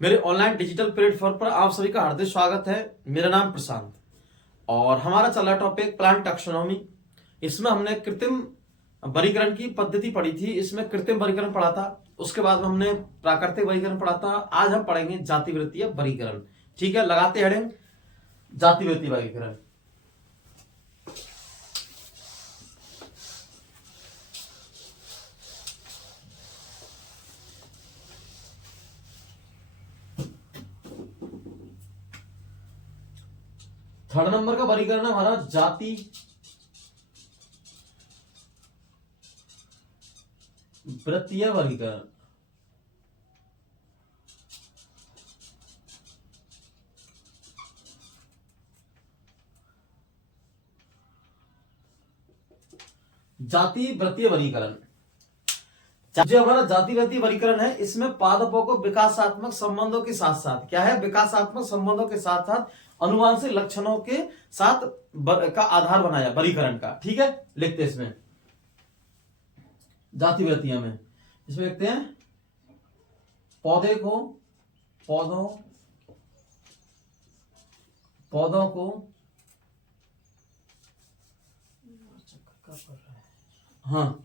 मेरे online digital platform पर आप सभी का हार्दिक स्वागत है। मेरा नाम प्रशांत और हमारा चल रहा टॉपिक प्लांट टैक्सोनॉमी। इसमें हमने कृत्रिम वर्गीकरण की पद्धति पढ़ी थी। इसमें कृत्रिम वर्गीकरण पढ़ा था, उसके बाद में हमने प्राकृतिक वर्गीकरण पढ़ा था। आज हम पढ़ेंगे जातिवृत्तीय वर्गीकरण। ठीक है, लगाते हेडिंग जातिवृत्तीय वर्गीकरण। थर्ड नंबर का वर्गीकरण है हमारा जाति वृत्तीय वर्गीकरण। जाति वृत्तीय वर्गीकरण जो हमारा जाति वृत्तीय वर्गीकरण है, इसमें पादपों को विकासात्मक संबंधों के साथ साथ क्या है, विकासात्मक संबंधों के साथ साथ अनुवांशिक लक्षणों के साथ का आधार बनाया वर्गीकरण का। ठीक है, लिखते हैं इसमें जाति वृत्तियां में, इसमें लिखते हैं पौधों को हाँ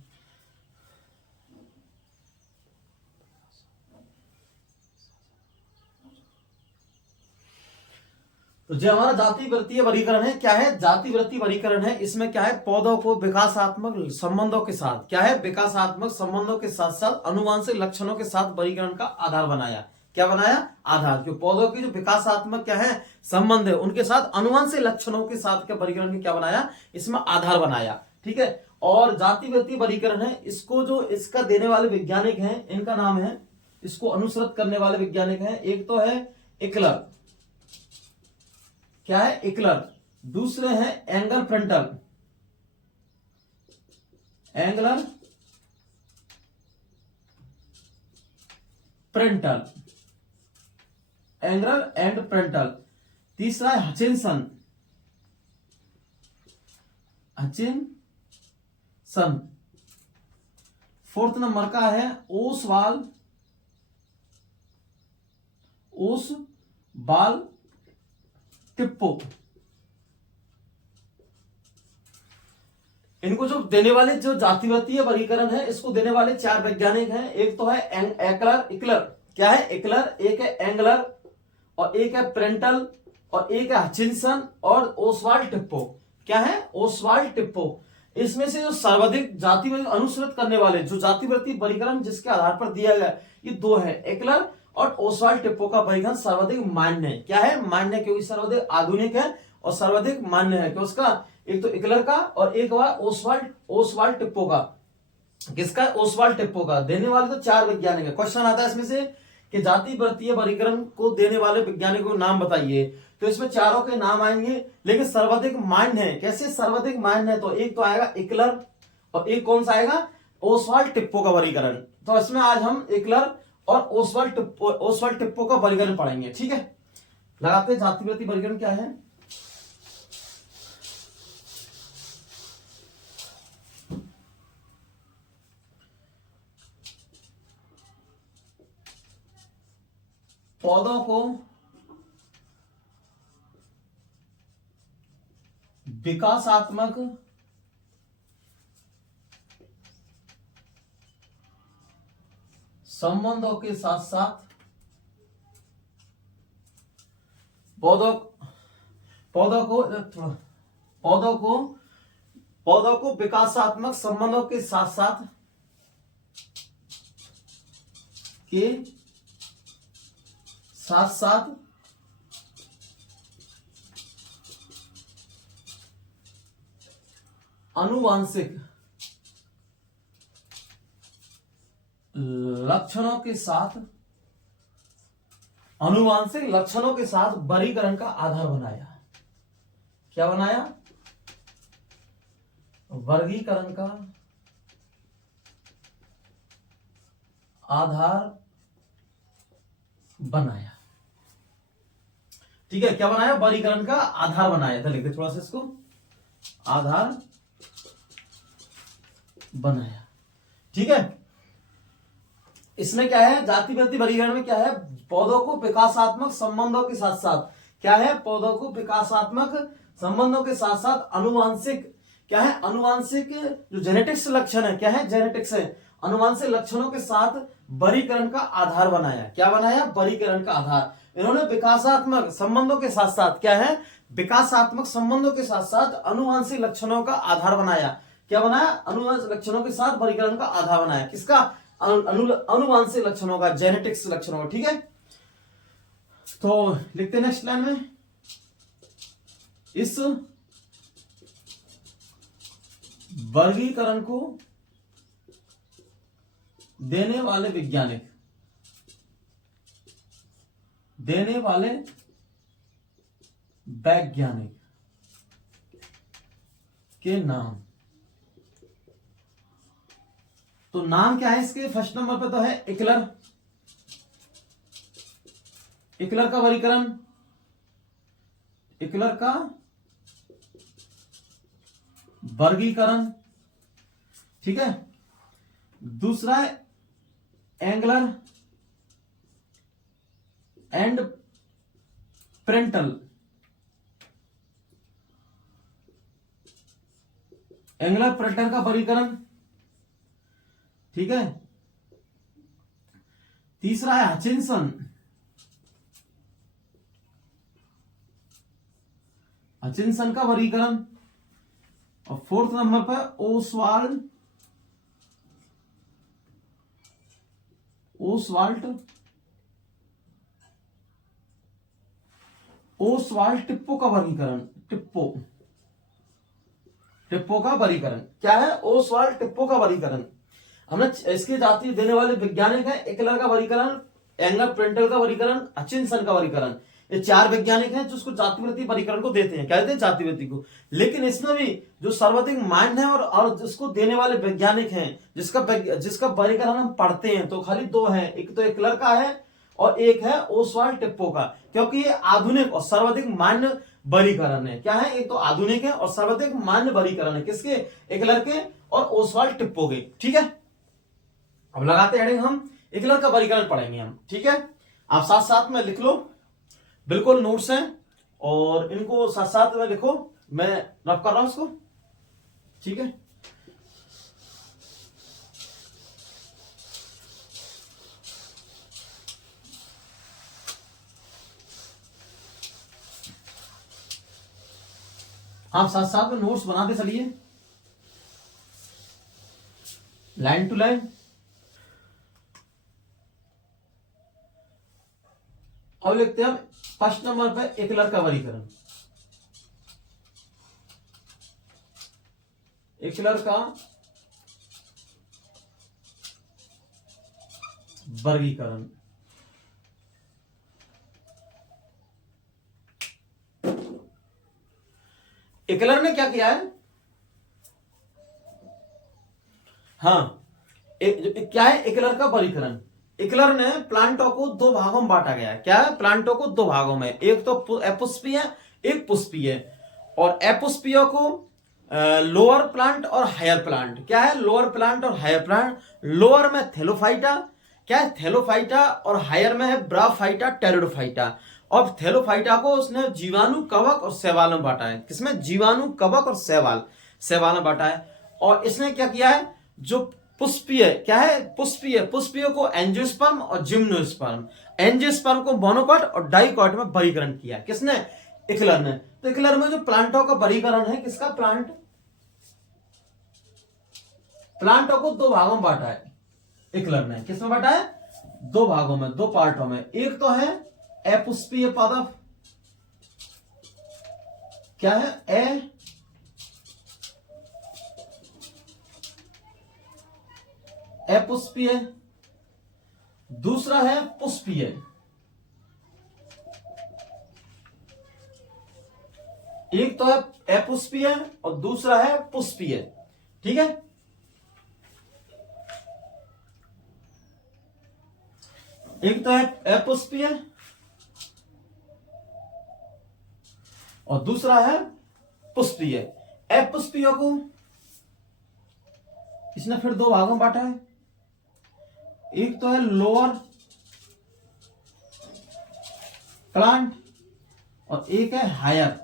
तो जो हमारा जाति वृत्तीय वर्गीकरण है, क्या है, जाति वृत्तीय वर्गीकरण है। इसमें क्या है, पौधों को विकासात्मक संबंधों के साथ क्या है, विकासात्मक संबंधों के साथ साथ अनुवांशिक लक्षणों के साथ वर्गीकरण का आधार बनाया। क्या बनाया, आधार। जो पौधों की जो विकासात्मक क्या है संबंध है, उनके साथ अनुवांशिक लक्षणों के साथ क्या वर्गीकरण के क्या बनाया, इसमें आधार बनाया। ठीक है, और जाति वृत्तीय वर्गीकरण है, इसको जो इसका देने वाले वैज्ञानिक हैं, इनका नाम है, इसको अनुसृत करने वाले वैज्ञानिक हैं, एक तो है इकलर, क्या है, इकलर। दूसरे हैं angle frontal, angular frontal, angular and frontal. तीसरा है हचिनसन, हचिनसन। फोर्थ नंबर का है ओसवाल टिप्पो। इनको जो देने वाले जो जातिवृत्तीय वर्गीकरण है, इसको देने वाले चार वैज्ञानिक हैं। एक तो है इकलर, क्या है, इकलर, एक है एंगलर, और एक है प्रेंटल, और एक है हचिनसन, और ओसवाल्ड टिप्पो। क्या है, ओसवाल्ड टिप्पो। इसमें से जो सर्वाधिक जातिवृत्ति अनुसृत करने वाले जो जातिवृत्तीय वर्गीकरण जिसके आधार पर दिया गया, ये दो है, इकलर और ओसवाल्ड टिप्पो का वर्गीकरण सर्वाधिक मान्य है। क्या है, मान्य, क्योंकि सर्वाधिक आधुनिक है और सर्वाधिक मान्य है। क्यों, उसका एक तो इकलर का और एक हुआ ओसवाल्ड टिप्पो का। किसका, ओसवाल्ड टिप्पो का। देने वाले तो चार वैज्ञानिक है। क्वेश्चन आता है इसमें से कि जातिवृत्तीय वर्गीकरण को देने वाले वैज्ञानिकों को नाम बताइए, तो इसमें चारों के नाम आएंगे, लेकिन सर्वाधिक मान्य है। कैसे सर्वाधिक मान्य है, तो एक तो आएगा इकलर और एक कौन सा आएगा, ओसवाल्ड टिप्पो का वर्गीकरण। तो इसमें आज हम इकलर और ओसवाल्ड टिप्पो का वर्गीकरण पढ़ेंगे। ठीक है, लगाते हैं जातिवृत्तीय वर्गीकरण क्या है। पौधों को विकासात्मक संबंधों के साथ साथ पौधों को विकासात्मक संबंधों के साथ साथ अनुवांशिक लक्षणों के साथ वर्गीकरण का आधार बनाया। क्या बनाया, वर्गीकरण का आधार बनाया। ठीक है, क्या बनाया, वर्गीकरण का आधार बनाया था। लिखते थोड़ा सा इसको, आधार बनाया। ठीक है, इसमें क्या है, जातिवृत्ति वर्गीकरण में क्या है, पौधों को विकासात्मक संबंधों के साथ साथ क्या है, पौधों को विकासात्मक संबंधों के साथ साथ अनुवांशिक क्या है, अनुवांशिक जो जेनेटिक्स लक्षण है, क्या है, जेनेटिक्स है, अनुवांशिक लक्षणों के साथ वर्गीकरण का आधार बनाया। क्या बनाया, वर्गीकरण का आधार। इन्होंने विकासात्मक संबंधों के साथ साथ क्या है, विकासात्मक संबंधों के साथ साथ अनुवांशिक लक्षणों का आधार बनाया। क्या बनाया, अनुवांशिक लक्षणों के साथ वर्गीकरण का आधार बनाया। किसका, अनुवांशिक लक्षणों का, जेनेटिक्स लक्षणों का। ठीक है, तो लिखते हैं नेक्स्ट लाइन में, इस वर्गीकरण को देने वाले वैज्ञानिक के नाम, तो नाम क्या है इसके, फर्स्ट नंबर पे तो है इकलर, इकलर का वर्गीकरण, इकलर का वर्गीकरण। ठीक है, दूसरा है angler and Prantl, angler Prantl का वर्गीकरण। ठीक है, तीसरा है हचिंसन, हचिंसन का वर्गीकरण। और फोर्थ नंबर पर ओसवाल्ट टिप्पो का वर्गीकरण, टिप्पो का वर्गीकरण। क्या है, ओसवाल्ट टिप्पो का वर्गीकरण। हमने इसके जाति देने वाले वैज्ञानिक है, इकलर का वर्गीकरण, एंगलर प्रेंटल का वर्गीकरण, हचिंसन का वर्गीकरण। ये चार वैज्ञानिक हैं जो उसको जातिवृत्ति वर्गीकरण को देते हैं। क्या देते हैं, जातिवृत्ति को। लेकिन इसमें भी जो सर्वाधिक मान्य है और जिसको देने वाले वैज्ञानिक हैं, जिसका वर्गीकरण हम पढ़ते हैं, तो खाली दो हैं, एक तो इकलर का है और एक है ओसवाल्ड टिप्पो का। क्योंकि ये आधुनिक और सर्वाधिक मान्य वर्गीकरण है। क्या है, एक तो आधुनिक है और सर्वाधिक मान्य वर्गीकरण है। किसके, इकलर के और ओसवाल्ड टिप्पो के। ठीक है, अब लगाते हैं हम इकलर का वर्गीकरण पढ़ेंगे हम। ठीक है, आप साथ साथ में लिख लो, बिल्कुल नोट्स हैं और इनको साथ साथ में लिखो, मैं रब कर रहा हूं इसको। ठीक है, आप साथ साथ में नोट्स बनाते चलिए, लाइन टू लाइन। अब लिखते हैं फर्स्ट नंबर पे इकलर का वर्गीकरण, इकलर का वर्गीकरण। इकलर ने क्या किया है, हाँ, क्या है इकलर का वर्गीकरण। इकलर ने प्लांटों को दो भागों में बांटा गया है। क्या है, प्लांटों को दो भागों में, एक तो अपुष्पीय, एक पुष्पीय। और अपुष्पीय को लोअर प्लांट और हायर प्लांट। क्या है, लोअर प्लांट और हायर प्लांट। लोअर में थेलोफाइटा, क्या है, थेलोफाइटा, और हायर में है ब्राफाइटा, टेरिडोफाइटा। और थेलोफाइटा को उसने जीवाणु, कवक और शैवाल में बांटा है। किसमें, जीवाणु, कवक और शैवाल में बांटा है। और इसने क्या किया है, जो पुष्पीय, क्या है, पुष्पीय को एंजियोस्पर्म और जिम्नोस्पर्म, एंजियोस्पर्म को मोनोकॉट और डाइकॉट में वर्गीकरण किया। किसने, इकलर ने। तो इकलर में जो प्लांटों का वर्गीकरण है, किसका, प्लांटों को दो भागों में बांटा है इकलर ने। किसमें बांटा है, दो भागों में, दो पार्टों में। एक तो है अपुष्पीय पादप, क्या है, अपुष्पीय। दूसरा है पुष्पीय। एक तो है अपुष्पीय और दूसरा है पुष्पीय। ठीक है, एक तो है अपुष्पीय और दूसरा है पुष्पीय। अपुष्पीय को इसने फिर दो भागों में बांटा है, एक तो है लोअर प्लांट और एक है हायर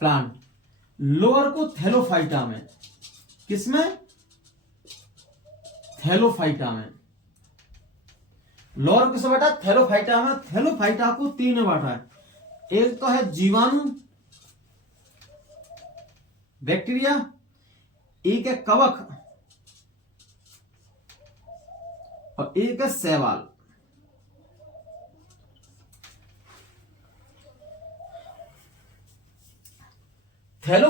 प्लांट। लोअर को थैलोफाइटा में, किसमें? थैलोफाइटा में। लोअर किसे बांटा? थैलोफाइटा में। थैलोफाइटा को तीन में बांटा है। एक तो है जीवाणु बैक्टीरिया, एक है कवक और एक है शैवाल। थैलो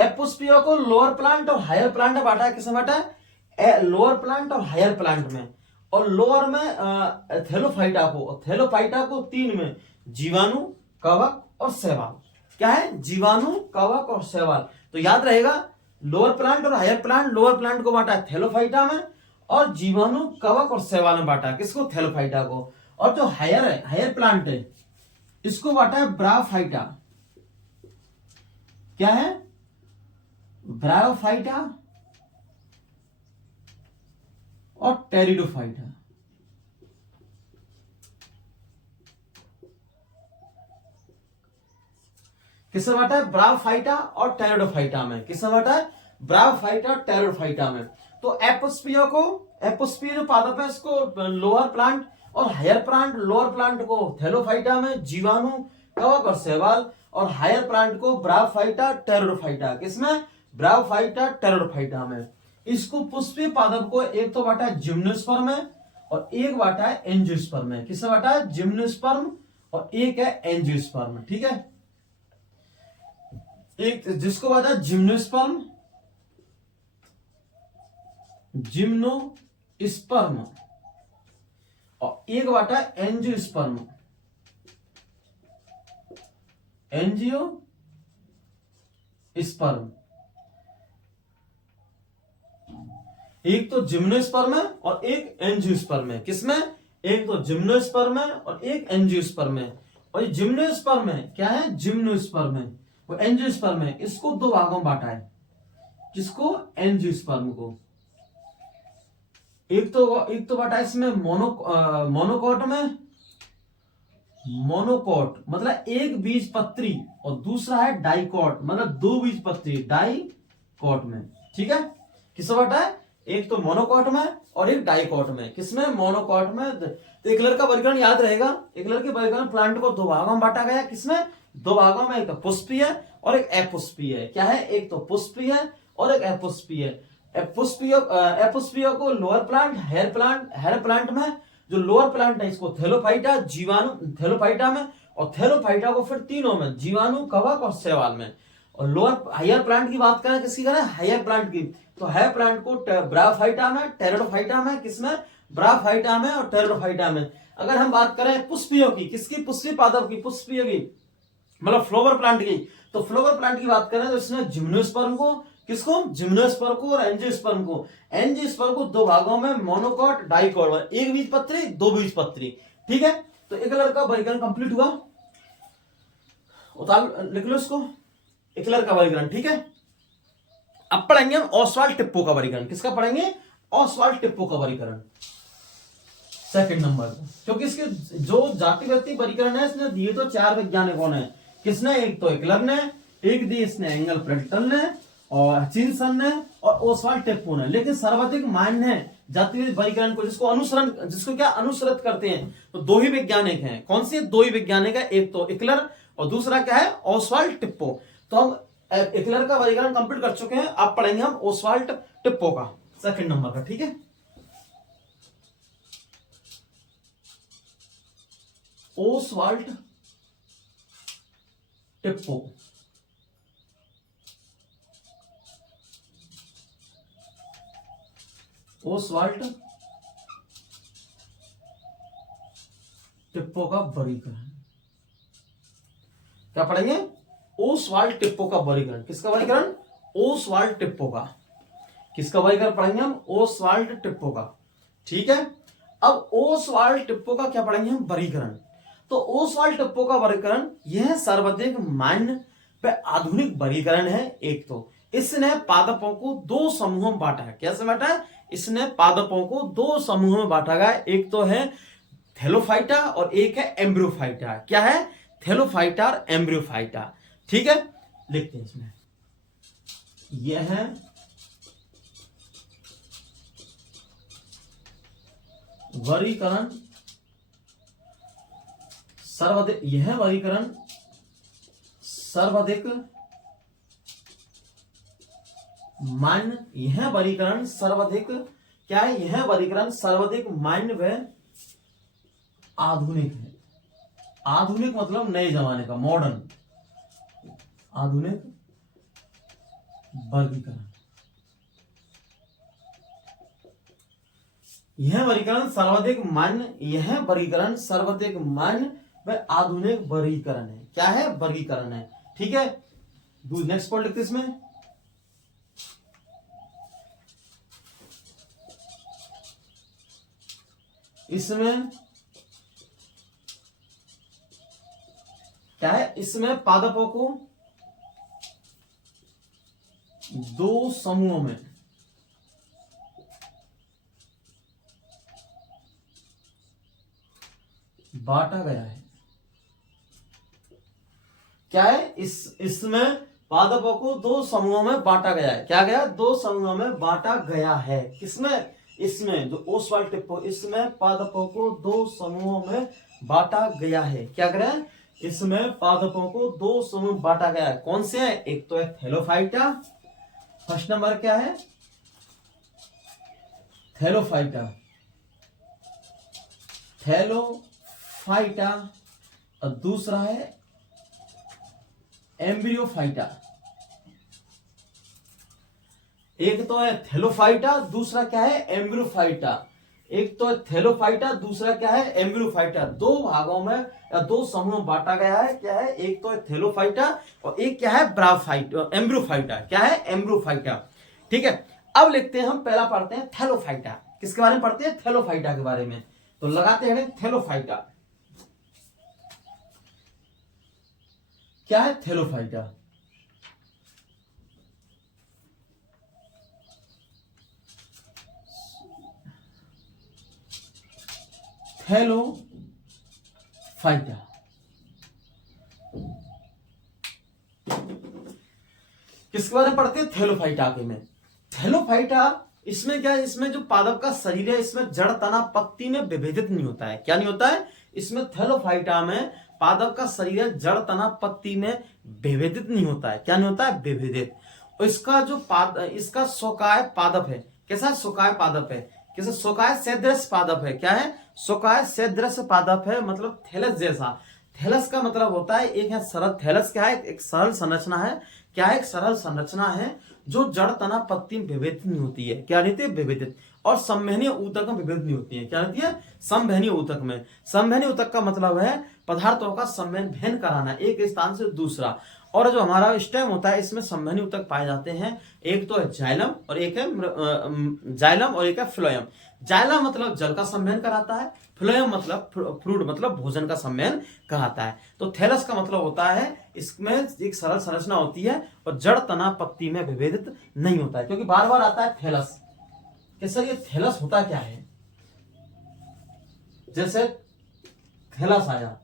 एपुस्पिया को लोअर प्लांट और हायर प्लांट में बांटा है। किसमें बांटा है? लोअर प्लांट और हायर प्लांट में। और लोअर में थैलोफाइटा को तीन में, जीवाणु, कवक और शैवाल। क्या है? जीवाणु, कवक और शैवाल। तो याद रहेगा, लोअर प्लांट और हायर प्लांट। लोअर प्लांट को बांटा है थैलोफाइटा में और जीवाणु, कवक और शैवाल में बांटा है। किसको? थैलोफाइटा को। और जो हायर है, हायर प्लांट है, इसको बांटा है ब्रायोफाइटा। क्या है? ब्रायोफाइटा और टेरिडोफाइटा। किससे बांटा है? ब्रायोफाइटा और टेरिडोफाइटा में। किससे बांटा है? ब्रायोफाइटा और टेरिडोफाइटा में। तो एपोस्पिया जो पादप है, इसको लोअर प्लांट और हायर प्लांट। लोअर प्लांट को थैलोफाइटा में, जीवाणु, कवक और शैवाल। और हायर प्लांट को ब्रायोफाइटा, टेरिडोफाइटा। किसमें? ब्रायोफाइटा, टेरिडोफाइटा में। इसको पुष्पीय पादप को एक तो बांटा है जिम्नोस्पर्म में और एक बांटा है एंजियोस्पर्म में। किससे बांटा है? जिम्नोस्पर्म और एक है एंजियोस्पर्म। ठीक है, एक जिसको बांटा है जिम्नोस्पर्म और एक बांटा है एंजियोस्पर्म। एक तो जिम्नोस्पर्म है और एक एंजियोस्पर्म है। किसमें? एक तो जिम्नोस्पर्म है और एक एंजियोस्पर्म है। और ये जिम्नोस्पर्म है, क्या है? जिम्नोस्पर्म है। वो एंजियोस्पर्म है, इसको दो भागों में बांटा है। किसको? एंजियोस्पर्म को। एक तो बांटा है इसमें मोनोकोट में। मोनोकोट मतलब एक बीजपत्री, और दूसरा है डाइकोट मतलब दो बीजपत्री, डाइकोट में। ठीक है, किसमें बांटा है? एक तो मोनोकोट में और एक डाइकोट में। किसमें? मोनोकोट में। तो एकलर का वर्गीकरण याद रहेगा। एकलर के वर्गीकरण प्लांट को दो भागों में बांटा गया। किसमें? दो भागों में, एक तो पुष्पीय और एक अपुष्पीय। क्या है? एक तो पुष्पीय और एक अपुष्पीय। एपुष्पीय को लोअर प्लांट, हायर प्लांट में। जो लोअर प्लांट है, इसको थैलोफाइटा, जीवाणु थैलोफाइटा में, और थैलोफाइटा को फिर तीनों में, जीवाणु, कवक और शैवाल में। और लोअर हायर प्लांट की बात करें, किसकी करें? हायर प्लांट की। तो हायर प्लांट को ब्रायोफाइटा में, टेरिडोफाइटा में। किसमें? ब्रायोफाइटा में और टेरिडोफाइटा में। अगर हम बात करें पुष्पीय की, किसकी? पुष्पीय पादप की, पुष्पीय की मतलब फ्लावर प्लांट की। तो फ्लावर प्लांट की बात करें तो इसमें जिम्नोस्पर्म को, किसको? जिम्नोस्पर्म को और एंजियोस्पर्म को। एंजियोस्पर्म को दो भागों में, मोनोकोट, डाइकोट, एक बीजपत्री, दो बीजपत्री। ठीक है, तो एकलर का वर्गीकरण कंप्लीट हुआ। उतार लिख लो इसको, एकलर का वर्गीकरण। ठीक है, अब पढ़ेंगे हम ओसवाल्ड टिप्पो का वर्गीकरण। किसका पढ़ेंगे? ओसवाल्ड टिप्पो का वर्गीकरण सेकंड नंबर पर। क्योंकि इसके जो जातिव्यक्ति वर्गीकरण है, इसने दिए तो चार वैज्ञानिकों ने। किसने? एक तो एकलर ने, एक दी इसने एंगल प्रेटल ने और हचिंसन ने और ओसवाल्ड टिप्पो ने। लेकिन सर्वाधिक मान्य है जातिविद वर्गीकरण को, जिसको क्या अनुसरित करते हैं, तो दो ही वैज्ञानिक हैं। कौन से? दो ही वैज्ञानिक है, एक तो एकलर और दूसरा क्या है? ओसवाल्ड टिप्पो। तो हम एकलर का वर्गीकरण कंप्लीट कर चुके हैं। अब पढ़ेंगे हम ओसवाल्ड टिप्पो का सेकंड नंबर का। ठीक है, ओसवाल्ड टिप्पो। ओसवाल्ड टिप्पो का वर्गीकरण क्या पढ़ेंगे? ओसवाल्ड टिप्पो का वर्गीकरण। किसका वर्गीकरण? ओसवाल्ड टिप्पो का। किसका वर्गीकरण पढ़ेंगे हम? ओसवाल्ड टिप्पो का। ठीक है, अब ओसवाल्ड टिप्पो का क्या पढ़ेंगे हम? वर्गीकरण। तो ओसवाल्ड टिप्पो का वर्गीकरण यह सर्वाधिक मान्य व आधुनिक वर्गीकरण है। एक तो इसने पादपों को दो समूहों में बांटा है। कैसे बांटा है? इसने पादपों को दो समूहों में बांटा गया। एक तो है थैलोफाइटा और एक है एम्ब्रियोफाइटा। क्या है? थैलोफाइटा और एम्ब्रियोफाइटा। ठीक है, लिखते हैं इसमें। यह है वर्गीकरण सर्वाधिक, यह वर्गीकरण सर्वाधिक मान्य, यह वर्गीकरण सर्वाधिक, क्या है? यह वर्गीकरण सर्वाधिक मान्य व आधुनिक है। आधुनिक मतलब नए जमाने का, मॉडर्न, आधुनिक वर्गीकरण। यह वर्गीकरण सर्वाधिक मान्य, यह वर्गीकरण सर्वाधिक मान्य व आधुनिक वर्गीकरण है। क्या है? वर्गीकरण है। ठीक है, नेक्स्ट पॉइंट लिखते इसमें। इसमें क्या है? इसमें पादपों को दो समूहों में बांटा गया है। क्या है? इसमें पादपों को दो समूहों में बांटा गया है। क्या गया? दो समूहों में बांटा गया है। किसमें? इसमें, जो ओस वाले टिप्पो, इसमें पादपों को दो समूहों में बांटा गया है। क्या करें? इसमें पादपों को दो समूह में बांटा गया है। कौन से है? एक तो है थैलोफाइटा, फर्स्ट नंबर क्या है? थैलोफाइटा, थैलोफाइटा, और दूसरा है एम्ब्रियोफाइटा। एक तो है थैलोफाइटा, दूसरा क्या है? एम्ब्रियोफाइटा। एक तो है थैलोफाइटा, दूसरा क्या है? एम्ब्रियोफाइटा। दो भागों में या दो समूहों में बांटा गया है। क्या है? एक तो है थैलोफाइटा और एक क्या है? एम्ब्रियोफाइटा। क्या है? एम्ब्रियोफाइटा। ठीक है, अब लिखते हैं हम, पहला पढ़ते हैं थैलोफाइटा। किसके बारे में पढ़ते हैं? थैलोफाइटा के बारे में। तो लगाते हैं थैलोफाइटा। क्या है थैलोफाइटा? थैलोफाइटा किसके बारे में पढ़ते हैं? थैलोफाइटा के में। थैलोफाइटा, इसमें क्या है? इसमें जो पादप का शरीर है, इसमें जड़, तना, पत्ती में विभेदित नहीं होता है। क्या नहीं होता है? इसमें थैलोफाइटा में पादप का शरीर है, जड़, तना, पत्ती में विभेदित नहीं होता है। क्या नहीं होता है? विभेदित। और इसका जो इसका शोकाय पादप है। कैसा? शोकाय पादप है। कैसे? शोकाय सदृश पादप है। क्या है? शोकाय सदृश पादप है, मतलब थैलस जैसा। थैलस का मतलब होता है एक है सरल, थैलस क्या है? एक सरल संरचना है। क्या है? एक सरल संरचना है जो जड़, तना, पत्ती में विभेदित नहीं होती है। क्या रहती है? विभेदित। और संवहनीय ऊतक में विभेदित नहीं होती है। क्या रहती है? संवहनीय ऊतक में। संवहनीय ऊतक का मतलब है पदार्थों का संवहन कराना एक स्थान से दूसरा। और जो हमारा स्टेम होता है, इसमें संवहनीय ऊतक पाए जाते हैं। एक तो है जाइलम और एक है जाइलम और एक है फ्लोएम। जाइलम मतलब जल का संवहन कराता है, फ्लोएम मतलब फ्रूट मतलब भोजन का संवहन कराता है। तो थैलस का मतलब होता है इसमें एक सरल संरचना होती है और जड़, तना, पत्ती में विभेदित नहीं होता है। क्योंकि बार बार आता है थैलस। कैसे? ये थैलस होता क्या है? जैसे थैलस आया,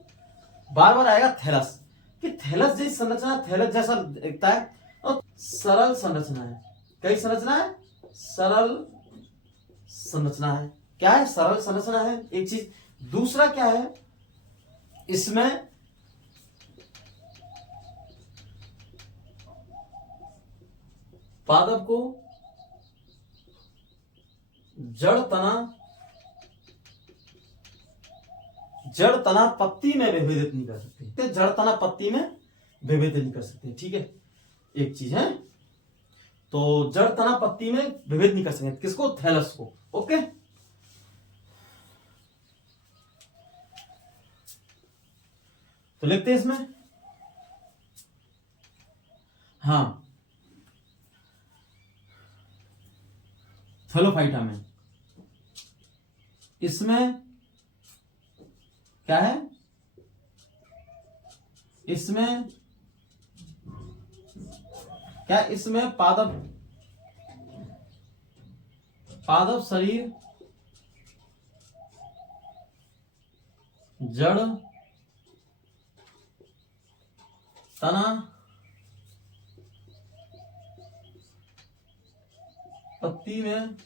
बार बार आएगा थैलस, कि थैलस जैसी संरचना, थैलस जैसा दिखता है और सरल संरचना है। कई संरचना है? सरल संरचना है। क्या है? सरल संरचना है, एक चीज। दूसरा क्या है? इसमें पादप को जड़, तना, पत्ती में विभेदित नहीं कर सकते। जड़, तना, पत्ती में विभेदित नहीं कर सकते। ठीक है, एक चीज है। तो जड़, तना, पत्ती में विभेद नहीं कर सकते। किसको? थैलस को। ओके, तो लिखते हैं इसमें। हाँ, थैलोफाइटा में इसमें क्या है? इसमें क्या इसमें पादप पादप शरीर जड़ तना पत्ती में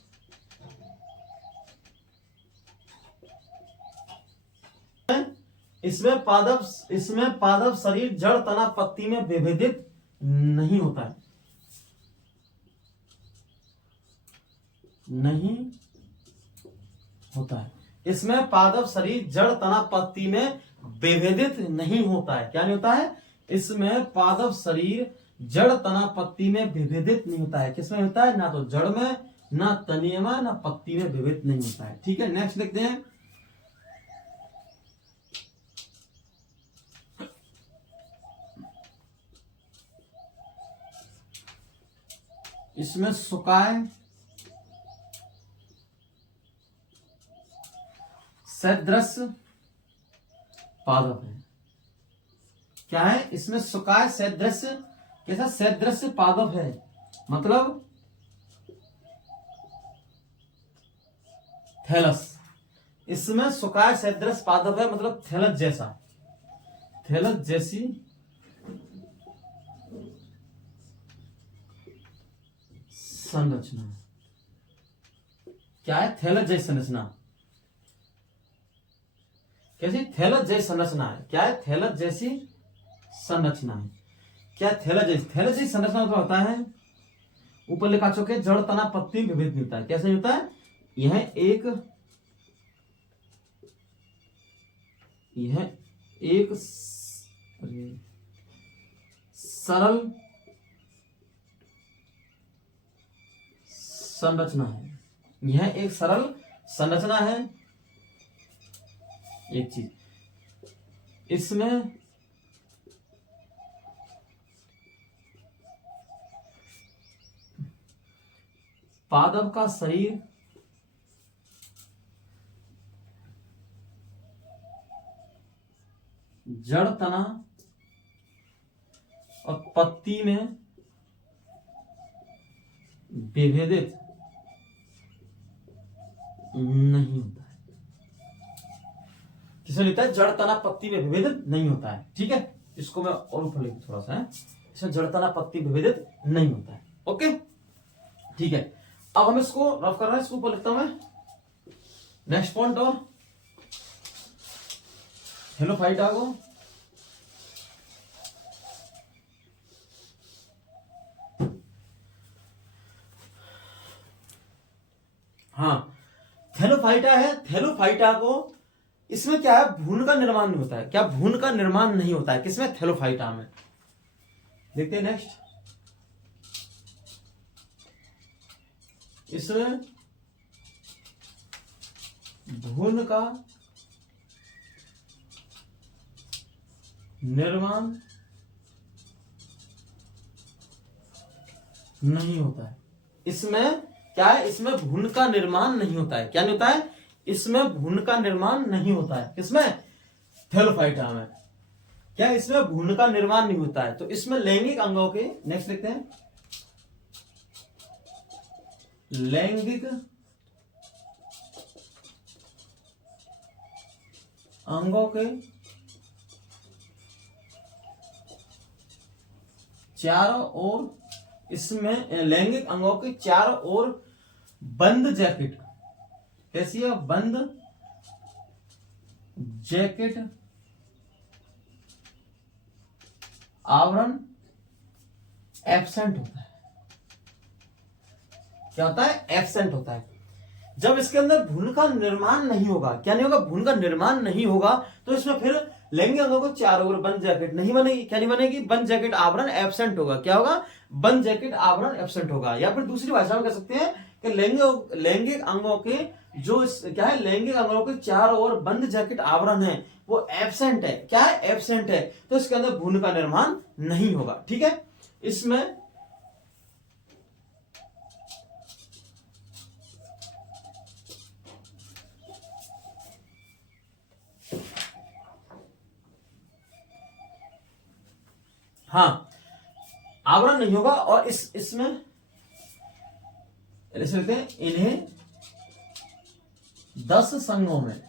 इसमें पादप शरीर जड़ तना पत्ती में विभेदित नहीं होता है, नहीं होता है। इसमें पादप शरीर जड़ तना पत्ती में विभेदित नहीं होता है। क्या नहीं होता है? इसमें पादप शरीर जड़ तना पत्ती में विभेदित नहीं होता है। किसमें होता है? ना तो जड़ में, ना तने में, ना पत्ती में विभेदित नहीं होता है। ठीक है, नेक्स्ट देखते हैं। इसमें सुकाय सदृश पादप है। क्या है? इसमें सुकाय सदृश, कैसा सदृश पादप है, मतलब थैलस। इसमें सुकाय सदृश पादप है, मतलब थैलस जैसा, थैलस जैसी संरचना। क्या है? थैलस जैसी संरचना। कैसी? थैलस जैसी संरचना है। क्या है? थैलस जैसी संरचना है। क्या थैलस जैसी संरचना तो होता है, ऊपर लिखा चुके जड़ तना पत्ती में विभेद मिलता है। कैसे मिलता है? यह एक सरल संरचना है। यह एक सरल संरचना है। एक चीज, इसमें पादप का शरीर जड़ तना और पत्ती में विभेदित नहीं होता है। किसमें लिखता है? जड़ तना पत्ती में विभेदित नहीं होता है। ठीक है, इसको मैं और ऊपर लिखूं थोड़ा सा है, इसमें जड़ तना पत्ती विभेदित नहीं होता है। ओके, ठीक है। अब हम इसको रफ कर रहे हैं, इसको ऊपर लिखता हूं मैं। नेक्स्ट पॉइंट, और हेलोफाइटा को हाँ, थैलोफाइटा है। थैलोफाइटा को, इसमें क्या है? भ्रूण का निर्माण नहीं होता है। क्या? भ्रूण का निर्माण नहीं होता है। किसमें? थैलोफाइटा में। देखते हैं नेक्स्ट। इसमें भ्रूण का निर्माण नहीं होता है। इसमें क्या है? इसमें भ्रूण का निर्माण नहीं होता है। क्या नहीं होता है? इसमें भ्रूण का निर्माण नहीं होता है। किसमें? थैलोफाइटा में। क्या? इसमें भ्रूण का निर्माण नहीं होता है। तो इसमें लैंगिक अंगों के, नेक्स्ट देखते हैं, लैंगिक अंगों के चारों ओर, इसमें लैंगिक अंगों के चारों ओर बंद जैकेट। कैसी है? बंद जैकेट आवरण एब्सेंट होता है। क्या होता है? एब्सेंट होता है। जब इसके अंदर भ्रूण का निर्माण नहीं होगा, क्या नहीं होगा? भ्रूण का निर्माण नहीं होगा, तो इसमें फिर लैंगिक अंगों को चारों ओर बंद जैकेट नहीं बनेगी। क्या नहीं बनेगी? बंद जैकेट आवरण एब्सेंट होगा। क्या होगा? बंद जैकेट आवरण एब्सेंट होगा। या फिर दूसरी भाषा में कह सकते हैं कि लैंगिक अंगों के जो क्या है, लैंगिक अंगों के चारों ओर बंद जैकेट आवरण है, वो एब्सेंट है। क्या है? एब्सेंट है। तो इसके अंदर भ्रूण का निर्माण नहीं होगा। ठीक है, इसमें हाँ, आवरण नहीं होगा। और इसमें ऐसे लिखते हैं, इन्हें 10 संघों में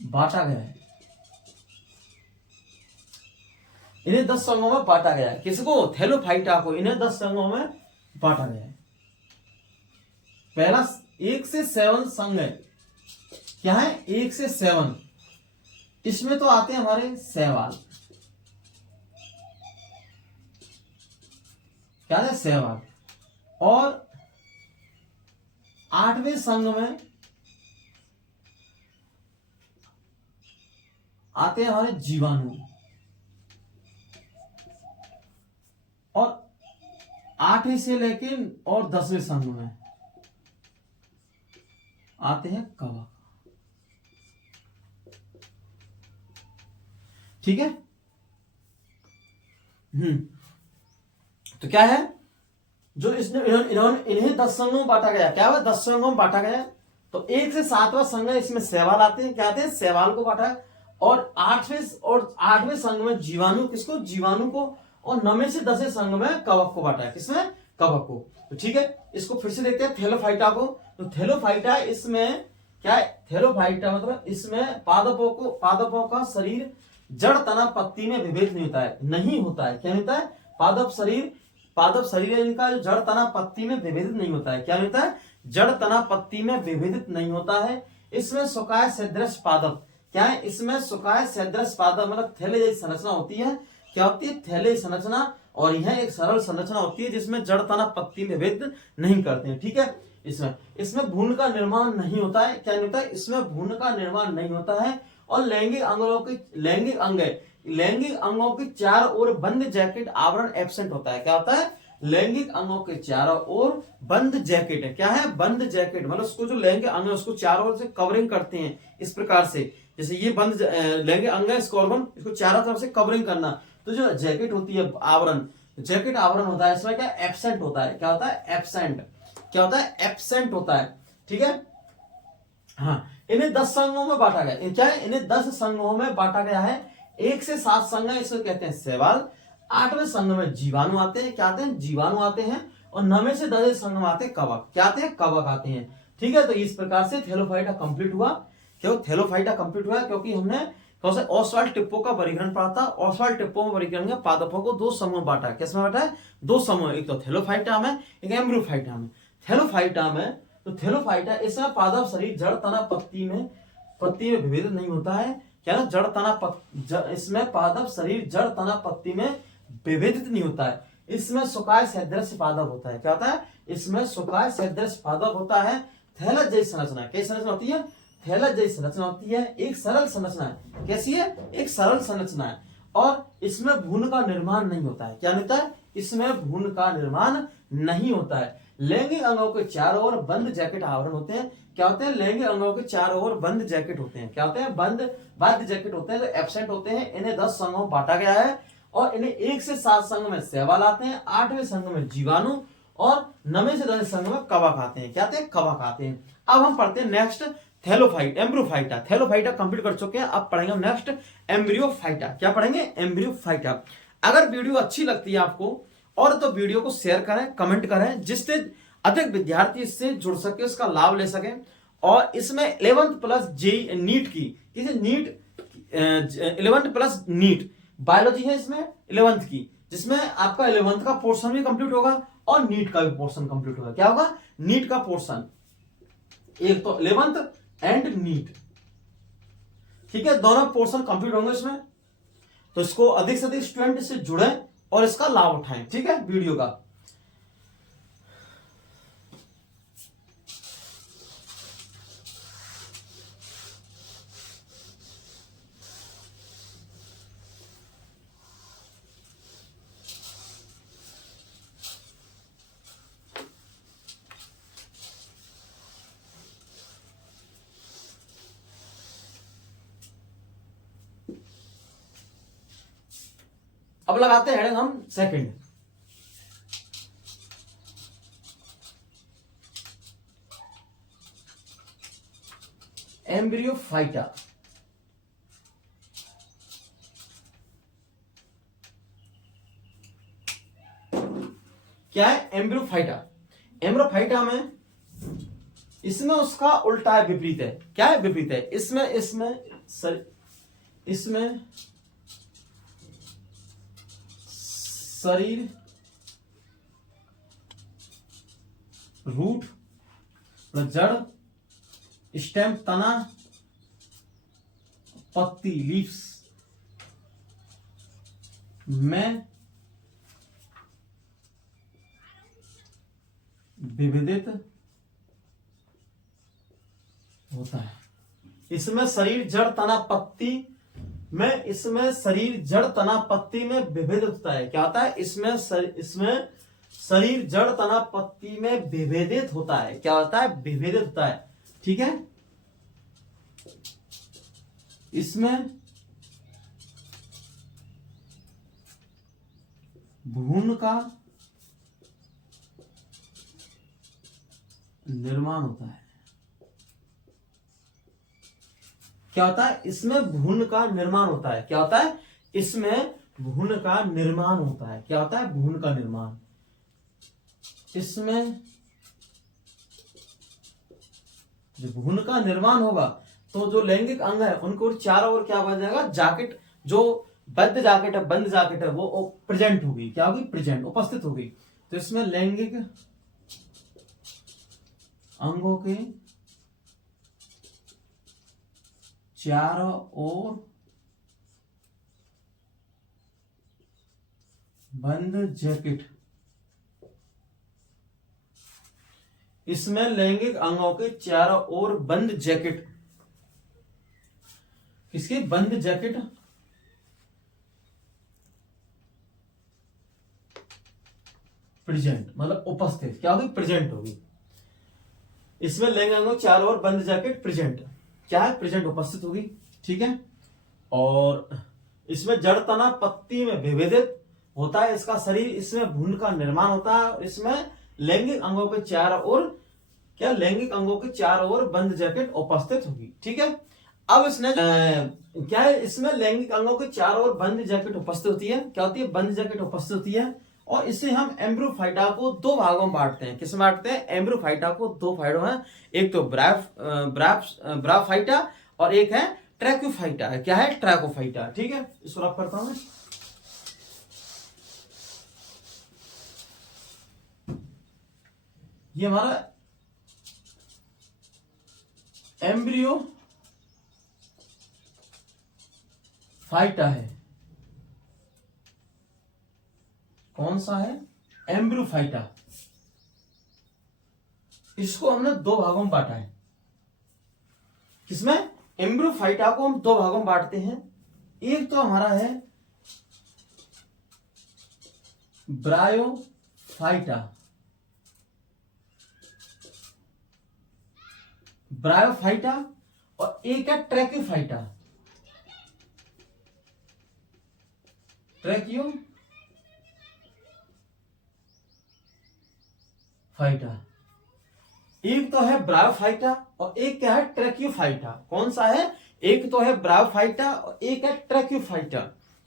बांटा गया है। इन्हें 10 संघों में बांटा गया है। किसको? थैलोफाइटा को इन्हें 10 संघों में बांटा गया है। पहला 1 से 7 संघ है। क्या है? 1 से 7। इसमें तो आते हैं हमारे शैवाल। क्या है? शैवाल। और 8वें संघ में आते हैं हमारे जीवाणु। और 8वें से लेके और 10वें संघ में आते हैं कवक। ठीक है। तो क्या है जो इन्हें 10 संघों में बांटा गया। क्या हुआ? 10 संघों में बांटा गया। तो 1 से 7वां संघ है, इसमें शैवाल आते हैं। क्या आते हैं? शैवाल को बांटा है। और 8वें संघ में जीवाणु। किसको? जीवाणु को। और 9वें से 10वें संघ में कवक को बांटा है। किसमें? कवक को। तो ठीक है, इसको फिर से देखते हैं थैलोफाइटा को। तो थैलोफाइटा, इसमें क्या है? थैलोफाइटा मतलब इसमें पादपों का शरीर जड़ तना पत्ती में विभेद नहीं होता है। क्या नहीं होता है? पादप शरीर इनका जो जड़ तना पत्ती में विभेदित नहीं होता है। क्या नहीं होता है? जड़ तना पत्ती में विभेदित नहीं होता है। इसमें सुकाय सदृश पादप। क्या है? इसमें सुकाय सदृश पादप मतलब थैले जैसी संरचना होती है। क्या होती है? थैले संरचना। और यह एक सरल संरचना होती है जिसमें जड़ तना पत्ती में भेद नहीं करते हैं। ठीक है। इसमें भ्रूण का निर्माण नहीं होता है। क्या नहीं होता है? इसमें भ्रूण का निर्माण नहीं होता है। और लैंगिक अंगों की चारों ओर बंद जैकेट आवरण एब्सेंट होता है। क्या होता है? लैंगिक अंगों के चारों ओर बंद जैकेट है। क्या है? बंद जैकेट मतलब उसको जो लैंगिक अंग है उसको चारों ओर से कवरिंग करते हैं। इस प्रकार से जैसे ये बंद लैंगिक अंग है, इसको चारों तरफ से कवरिंग करना। तो जो जैकेट होती है आवरण, जैकेट आवरण होता है, इसमें क्या एब्सेंट होता है। क्या होता है? एब्सेंट। क्या होता है? एब्सेंट होता है। ठीक है। हाँ, इन्हें 10 संघों में बांटा गया। क्या है? इन्हें 10 संघों में बांटा गया है। 1 से 7 संघ है, इसको कहते हैं शैवाल। 8वें संघ में जीवाणु आते हैं। क्या आते हैं? जीवाणु आते हैं। और 9वें से 10वें संघ में आते हैं कवक। क्या आते हैं? कवक आते हैं। ठीक है। तो इस प्रकार से थैलोफाइटा कंप्लीट हुआ। क्यों थैलोफाइटा कंप्लीट हुआ? क्योंकि हमने ओसवाल्ड टिप्पो का वर्गीकरण पढ़ा था। ओसवाल्ड टिप्पो में वर्गीकरण में पादपों को 2 समूह बांटा है। किसमें बांटा है? 2 समूह। एक तो थैलोफाइटा में, एक एम्ब्रियोफाइटा में। थैलोफाइटा में तो थैलोफाइटा इसमें पादप शरीर जड़ तना पत्ती में विभेदित नहीं होता है। क्या ना? जड़ तना इसमें पादप शरीर जड़ तना पत्ती में विभेदित नहीं होता है। इसमें सुकाय सदृश पादप होता है। क्या होता है? इसमें सुकाय सदृश पादप होता है। थैलस जैसी संरचना। कैसी संरचना होती है? थैलस जैसी संरचना होती है। एक सरल संरचना है। कैसी है? एक सरल संरचना है। और इसमें भ्रूण का निर्माण नहीं होता है। क्या नहीं होता है? इसमें भ्रूण का निर्माण नहीं होता है। लैंगिक अंगों के चारों ओर बंद जैकेट आवरण होते हैं। क्या होते हैं? लैंगिक अंगों के चारों ओर बंद जैकेट होते हैं। क्या होते हैं? बंद जैकेट होते हैं जो एब्सेंट होते हैं। इन्हें 10 संघों में बांटा गया है। और इन्हें 1 से 7 संघ में शैवाल आते हैं। 8वें संघ में जीवाणु। और 9वें से 10वें संघ में कवक आते हैं। क्या आते हैं? कवक आते हैं। अब हम पढ़ते हैं नेक्स्ट एम्ब्रियोफाइटा। थैलोफाइटा कंप्लीट कर चुके हैं। अब पढ़ेंगे नेक्स्ट एम्ब्रियोफाइटा। क्या पढ़ेंगे? एम्ब्रियोफाइटा। अगर वीडियो अच्छी लगती है आपको और तो वीडियो को शेयर करें, कमेंट करें, जिससे अधिक विद्यार्थी इससे जुड़ सके, उसका लाभ ले सके। और इसमें 11th प्लस नीट की 11th प्लस नीट बायोलॉजी है इसमें 11th की, जिसमें आपका 11th का पोर्शन भी कंप्लीट होगा और नीट का भी पोर्शन कंप्लीट होगा। क्या होगा? नीट का पोर्शन। एक तो 11th एंड नीट। ठीक है। दोनों पोर्शन कंप्लीट होंगे इसमें। तो इसको अधिक से अधिक स्टूडेंट इससे जुड़े और इसका लाभ उठाएं। ठीक है वीडियो का। अब लगाते हैं हेडिंग हम सेकंड। एम्ब्रियोफाइटा। क्या है, एम्ब्रोफाइटा। एम्ब्रोफाइटा में इसमें उसका उल्टा है, विपरीत है। क्या है, विपरीत है। इसमें शरीर, रूट, जड़, स्टेम, तना, पत्ती, लीव्स में विभेदित होता है। इसमें शरीर, जड़, तना, पत्ती में, इसमें शरीर, जड़, तना, पत्ती में विभेदित होता है। क्या होता है, इसमें शरीर, जड़, तना, पत्ती में विभेदित होता है। क्या होता है, विभेदित होता है। ठीक है, इसमें भ्रूण का निर्माण होता है। क्या होता है, इसमें भ्रूण का निर्माण होता है। क्या होता है, इसमें भ्रूण का निर्माण होता है। क्या होता है, भ्रूण का निर्माण। इसमें जो भ्रूण का निर्माण होगा तो जो लैंगिक अंग है उनको चारों ओर क्या बन जाएगा, जाकेट, जो बंद जाकेट है वो प्रेजेंट होगी। क्या होगी, प्रेजेंट, उपस्थित होगी। तो इसमें लैंगिक अंगों के चारों ओर बंद जैकेट। इसमें लैंगिक अंगों के चारों ओर बंद जैकेट, किसकी, बंद जैकेट प्रेजेंट, मतलब उपस्थित। क्या होगी, प्रेजेंट होगी। इसमें लैंगिक अंगों चारों ओर बंद जैकेट प्रेजेंट, क्या है, प्रेजेंट, उपस्थित होगी। ठीक है, और इसमें जड़, तना, पत्ती में विभेदित होता है इसका शरीर। इसमें भ्रूण का निर्माण होता है और इसमें लैंगिक अंगों के चारों ओर, क्या, लैंगिक अंगों के चारों ओर बंद जैकेट उपस्थित होगी। ठीक है, अब इसने क्या है, इसमें लैंगिक अंगों के चारों ओर बंद जैकेट उपस्थित होती है। क्या होती है, बंद जैकेट उपस्थित होती है। और इसे हम एम्ब्रोफाइटा को दो भागों में बांटते हैं। किसमें बांटते हैं, एम्ब्रोफाइटा को दो भागों में। एक तो ब्राफाइटा और एक है ट्रैकोफाइटा है। क्या है, ट्रैकोफाइटा। ठीक है, इसको रब करता हूं मैं। ये हमारा एम्ब्रियो फाइटा है। कौन सा है, एम्ब्रोफाइटा। इसको हमने दो भागों में बांटा है। किसमें, एम्ब्रोफाइटा को हम दो भागों में बांटते हैं। एक तो हमारा है ब्रायोफाइटा, ब्रायोफाइटा, और एक है ट्रैकोफाइटा, ट्रैकोफाइटा। एक तो है ब्रायोफाइटा और एक क्या है, ट्रैकोफाइटा। कौन सा है, एक तो है ब्रायोफाइटा और एक है ट्रैकोफाइटा।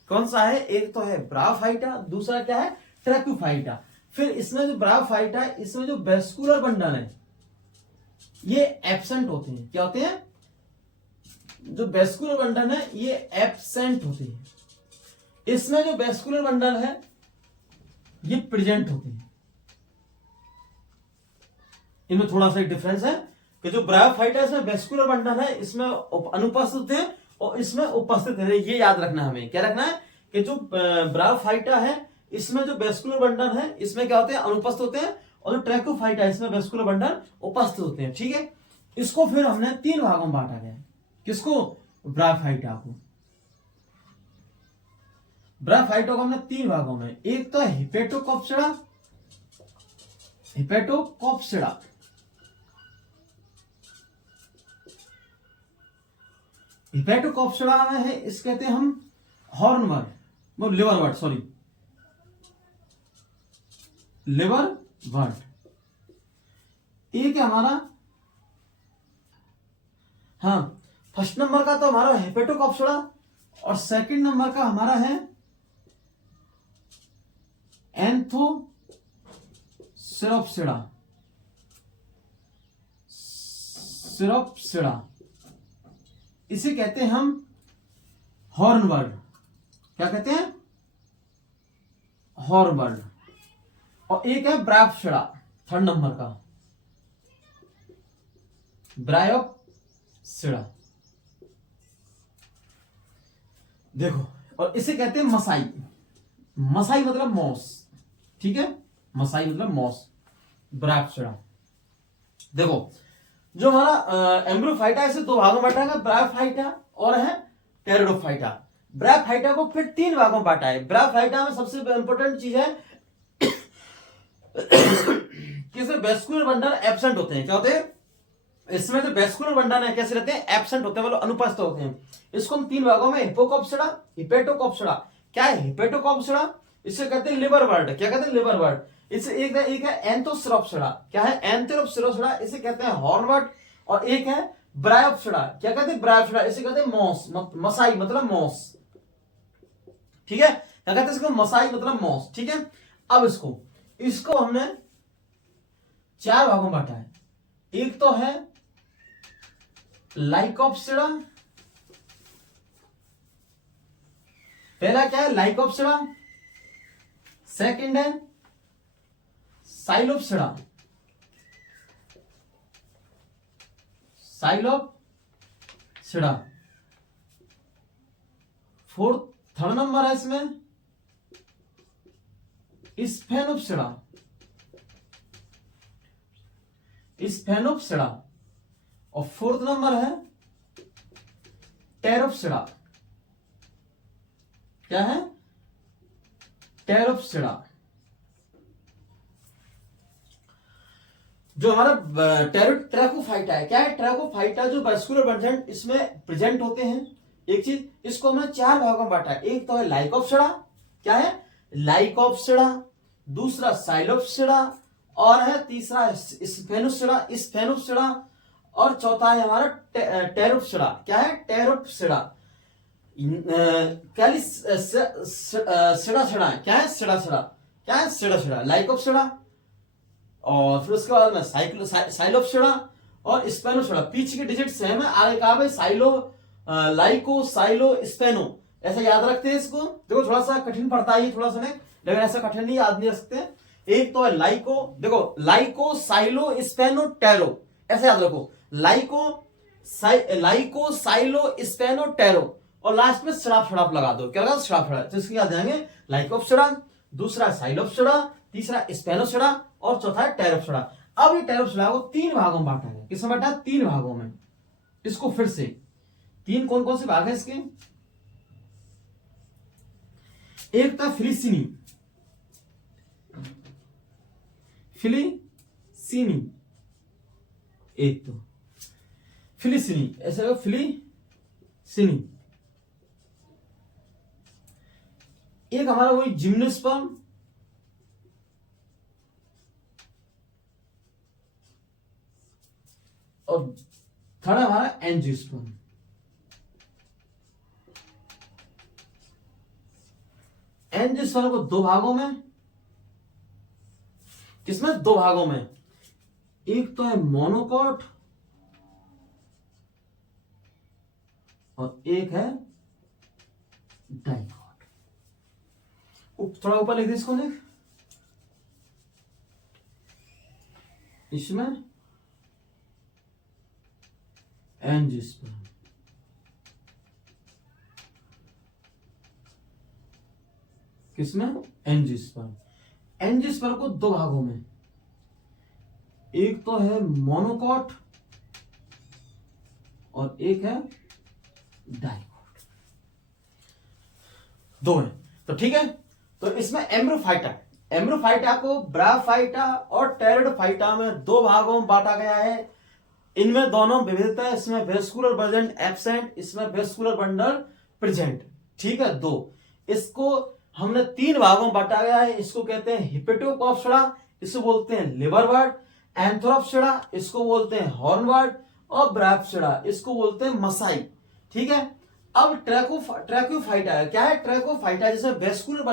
कौन सा है, एक तो है ब्रायोफाइटा, दूसरा क्या है, ट्रैकोफाइटा। फिर इसमें जो ब्रायोफाइटा है, इसमें जो वेस्कुलर बंडल है ये एब्सेंट होते हैं। क्या होते हैं, जो वेस्कुलर बंडल है ये एब्सेंट होते हैं। इसमें जो वेस्कुलर बंडल है ये प्रेजेंट होते हैं। इनमें थोड़ा सा डिफरेंस है कि जो ब्रायोफाइटा इसमें वेस्कुलर बंडल है, इसमें अनुपस्थित है और इसमें उपस्थित है। ये याद रखना, हमें क्या रखना है कि जो ब्रायोफाइटा है इसमें जो वेस्कुलर बंडल है इसमें क्या होते हैं, अनुपस्थित होते हैं, और जो ट्रैकोफाइटा है इसमें वेस्कुलर बंडल उपस्थित होते हैं। ठीक है, इसको फिर हमने तीन भागों में बांटा गया। किसको, ब्रायोफाइटा को। ब्रायोफाइटा को हमने तीन भागों में, एक तो हिपेटोकॉप्सिडा, हिपेटोकॉप्सिडा, हिपेटोकॉप्सिडा में है, इस कहते हैं हम हॉर्नवर्ट, वो लिवर वर्ट, सॉरी लिवर वर्ट। एक है हमारा, हाँ, फर्स्ट नंबर का तो हमारा हिपेटोकॉप्सिडा और सेकंड नंबर का हमारा है सिरोप्सिडा, सिरोप्सिडा, इसे कहते हैं हम हॉर्नबर्ड। क्या कहते हैं? हॉर्नबर्ड। और एक है ब्रायोप्सिडा, थर्ड नंबर का, ब्रायोप्सिडा। देखो, और इसे कहते हैं मसाई। मसाई मतलब मॉस, ठीक है, मसाई मतलब मॉस, ब्रायोप्सिडा। देखो, जो हमारा एम्ब्रोफाइटा इसे दो भागों में बांटा है, ब्रायोफाइटा और है टेरिडोफाइटा। ब्रायोफाइटा को फिर तीन भागों में बांटा है। ब्रायोफाइटा में सबसे इंपॉर्टेंट चीज है कि इसमें वेस्कुलर बंडल एब्सेंट होते हैं। क्या होते हैं? इसमें जो वेस्कुलर बंडल है कैसे रहते हैं? एब्सेंट होते हैं, मतलब अनुपस्थित होते हैं। इसको हम तीन भागों में, हिपोकॉप्सिडा, हिपेटोकॉप्सिडा। क्या है हिपेटोकॉप्सिडा? इसे कहते हैं लिवर बर्ड। क्या कहते हैं? Liver bird. इसे एक है एंथोसिरोप्सिडा। क्या है? एंथोसिरोप्सिडा, इसे कहते हैं हॉर्नबर्ड। और एक है ब्रायोप्सिडा। क्या कहते हैं? ब्रायोप्सिडा, इसे कहते हैं मॉस, मसाई मतलब मॉस, ठीक है। क्या कहते हैं इसको? मसाई मतलब मॉस, ठीक है। अब इसको हमने चार भागों में बांटा है। एक तो है लाइकोप्सिडा, पहला क्या है? लाइकोप्सिडा। सेकंड है साइलोप्सिडा, साइलोप्सिडा। फोर्थ, थर्ड नंबर है इसमें स्फेनोप्सिडा, स्फेनोप्सिडा। और फोर्थ नंबर है टेरोप्सिडा। क्या है? टेरोप्सिडा। जो हमारा ट्रैकोफाइटा है, क्या है? ट्रैकोफाइटा जो वेस्कुलर बंडल इसमें प्रेजेंट होते हैं। एक चीज, इसको हमने चार भागों में बांटा है। एक तो है लाइकोप्सिडा। क्या है? लाइकोप्सिडा। दूसरा साइलोप्सिडा, और है तीसरा स्फेनोप्सिडा, स्फेनोप्सिडा। और चौथा है हमारा टेरोप्सिडा। क्या है? टेरोप्सिडा। सिड़ा है। क्या है? सिड़ा। क्या है? सिड़ा, लाइकोप्सिडा। और फिर उसके बाद में साइलोप्सिडा और स्पेनोप्सिडा। पीछे के डिजिट सेम है, आगे कहा है साइलो, लाइको, साइलो, स्पेनो। ऐसा याद रखते हैं इसको। देखो थोड़ा सा कठिन पड़ता है ये, थोड़ा सा नहीं, लेकिन ऐसा कठिन नहीं, याद नहीं रख सकते। एक तो है लाइको, देखो लाइको, साइलो, स्पेनो, टेरो, ऐसे याद रखो। लाइको, साइलो, स्पेनो, टेरो। और लास्ट में सड़ाप लगा दो। क्या लगा? सड़ाप। तो इसके याद जाएंगे लाइकोप्सिडा, दूसरा साइलोप्सिडा, तीसरा स्पेनोप्सिडा और चौथा है टेरोप्सिडा। अब ये टेरोप्सिडा को तीन भागों में बांटा है। किसमें बांटा? तीन भागों में। इसको फिर से तीन कौन कौन से भाग है इसके? एक था फिलिसिनी, एक तो फिलिसिनी, ऐसे फिलिसिनी। एक हमारा वही जिम्नोस्पर्म, और थर्ड हमारा एंजियोस्पर्म। एंजियोस्पर्म को दो भागों में, किसमें? दो भागों में। एक तो है मोनोकॉट और एक है डाइकॉट। थोड़ा ऊपर लिख दे इसको, लिख। इसमें एंजियोस्पर्म, किसमें? एंजियोस्पर्म। एंजियोस्पर्म को दो भागों में, एक तो है मोनोकॉट और एक है डाइकॉट, दो है। तो ठीक है, तो इसमें एम्ब्रोफाइटा को ब्रायोफाइटा और टेरिडोफाइटा में दो भागों में बांटा गया है। इनमें दोनों विविधता है, इसमें वेस्कुलर बंडल एब्सेंट, इसमें वेस्कुलर बंडल प्रेजेंट, ठीक है, दो। इसको हमने तीन भागों में बांटा गया है। इसको कहते हैं हिपेटोकॉप्सिडा, इसको बोलते हैं लिवर बर्ड, एंथोरोप्सिडा इसको बोलते हैं हॉर्नबर्ड, और ब्रायोप्सिडा इसको बोलते हैं मसाई, ठीक है। अब ट्रैकोफाइटा क्या है? ट्रैकोफाइटा जिसमें वेस्कुलर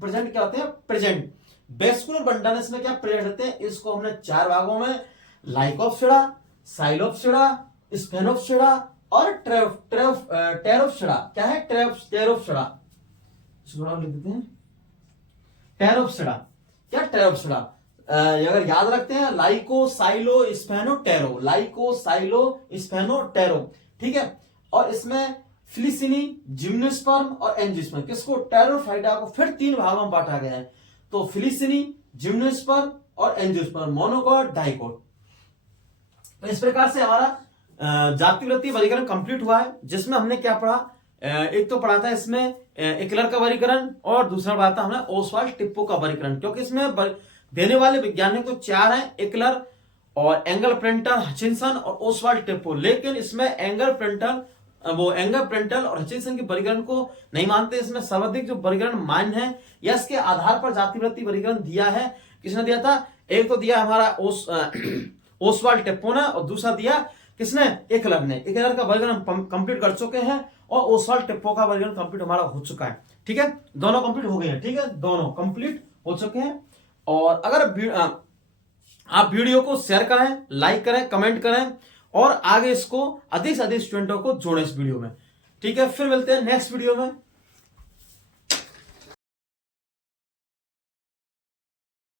प्रेजेंट क्या होते हैं? प्रेजेंट। वेस्कुलर बंडल इसमें क्या प्लेट रहते हैं, इसको हमने 4 भागों में लाइकोप्सिडा, साइलोप्सिडा, स्फेनोप्सिडा और टेरोप्सिडा। क्या है? टेरोप्सिडा, इसको नाम लिख देते हैं टेरोप्सिडा। क्या? टेरोप्सिडा। अगर याद रखते हैं लाइको, साइलो, स्फेनो, टेरो, लाइको, साइलो, स्फेनो, टेरो, ठीक है। और इसमें फिलिसिनी, जिम्नोस्पर्म और एंजियोस्पर्म, किसको? टेरोफाइटा को फिर 3 भागों में बांटा गया है। तो फिलिसिनी, जिम्नोस्पर्म और एंजियोस्पर्म, मोनोकॉट, डाइकोट। तो इस प्रकार से हमारा जातिवृत्तीय वर्गीकरण कंप्लीट हुआ है, जिसमें हमने क्या पढ़ा? एक तो पढ़ा था इसमें एकलर का वर्गीकरण और दूसरा पढ़ा था हमने ओसवाल्ड टिप्पो का वर्गीकरण, क्योंकि इसमें देने वाले वैज्ञानिक तो 4 हैं, एकलर और एंगल प्रेंटल, हचिंसन और ओसवाल्ड टिप्पो। लेकिन इसमें एंगल प्रेंटल और हचिंसन के वर्गीकरण को नहीं मानते। इसमें सर्वाधिक जो वर्गीकरण मान्य है या इसके आधार पर जातिवृत्तीय वर्गीकरण दिया है, किसने दिया था? एक तो दिया हमारा ओसवाल्ड टिप्पो ने और दूसरा दिया किसने? एकलर ने। एकलर का वर्गीकरण कंप्लीट कर चुके हैं और ओसवाल्ड टिप्पो का वर्गीकरण कंप्लीट हमारा हो चुका है, ठीक है। दोनों कंप्लीट हो गए हैं, ठीक है, दोनों कंप्लीट हो चुके हैं। और अगर आप वीडियो को शेयर करें, लाइक करें, कमेंट करें और आगे इसको अधिक से अधिक स्टूडेंटों को जोड़ें इस वीडियो में, ठीक है। फिर मिलते हैं नेक्स्ट वीडियो में।